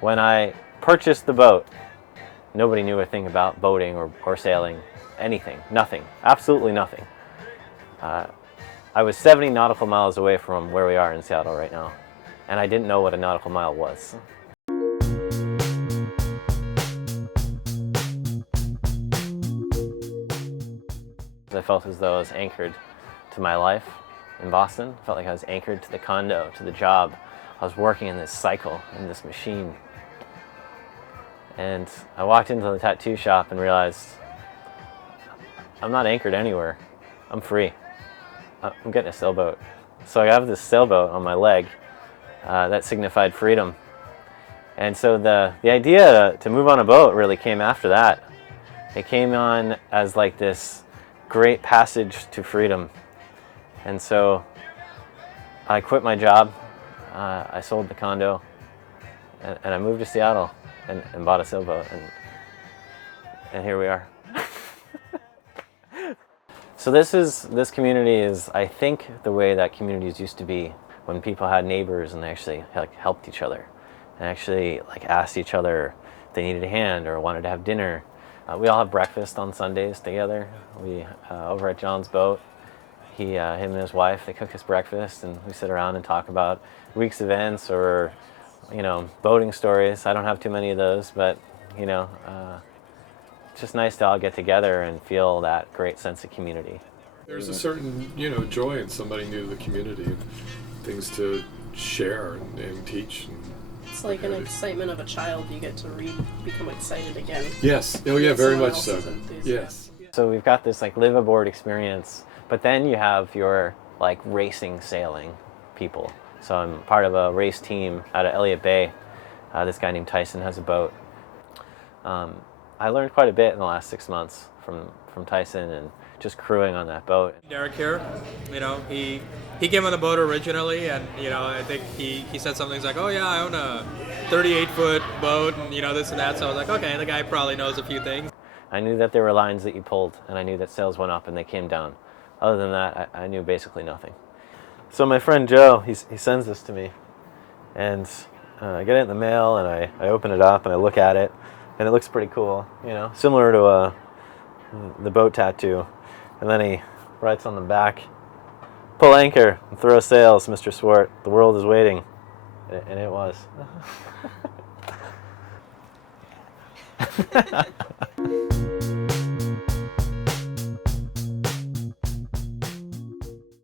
When I purchased the boat, nobody knew a thing about boating or sailing, anything, nothing, absolutely nothing. I was 70 nautical miles away from where we are in Seattle right now, and I didn't know what a nautical mile was. I felt as though I was anchored to my life in Boston. I felt like I was anchored to the condo, to the job. I was working in this cycle, in this machine. And I walked into the tattoo shop and realized I'm not anchored anywhere. I'm free. I'm getting a sailboat. So I have this sailboat on my leg that signified freedom. And so the idea to move on a boat really came after that. It came on as like this great passage to freedom. And so I quit my job, I sold the condo, and I moved to Seattle and bought a sailboat, and here we are. So this community is, I think, the way that communities used to be when people had neighbors and they actually like helped each other and actually like asked each other if they needed a hand or wanted to have dinner. We all have breakfast on Sundays together. We over at John's boat, him and his wife, they cook us breakfast, and we sit around and talk about week's events or, boating stories. I don't have too many of those, but it's just nice to all get together and feel that great sense of community. There's a certain, joy in somebody new to the community and things to share and teach. It's like an excitement of a child. You get to become excited again. Yes. Oh yeah, very much so. Yes. So we've got this like Liveaboard experience, but then you have your like racing sailing people. So I'm part of a race team out of Elliott Bay. This guy named Tyson has a boat. I learned quite a bit in the last 6 months from Tyson and just crewing on that boat. Derek here, he came on the boat originally, and I think he said something. He's like, oh yeah, I own a 38-foot boat, and this and that. So I was like, okay, the guy probably knows a few things. I knew that there were lines that you pulled, and I knew that sails went up and they came down. Other than that, I knew basically nothing. So my friend Joe, he sends this to me, and I get it in the mail, and I open it up and I look at it, and it looks pretty cool, similar to the boat tattoo. And then he writes on the back, "Pull anchor and throw sails, Mr. Swart. The world is waiting." And it was.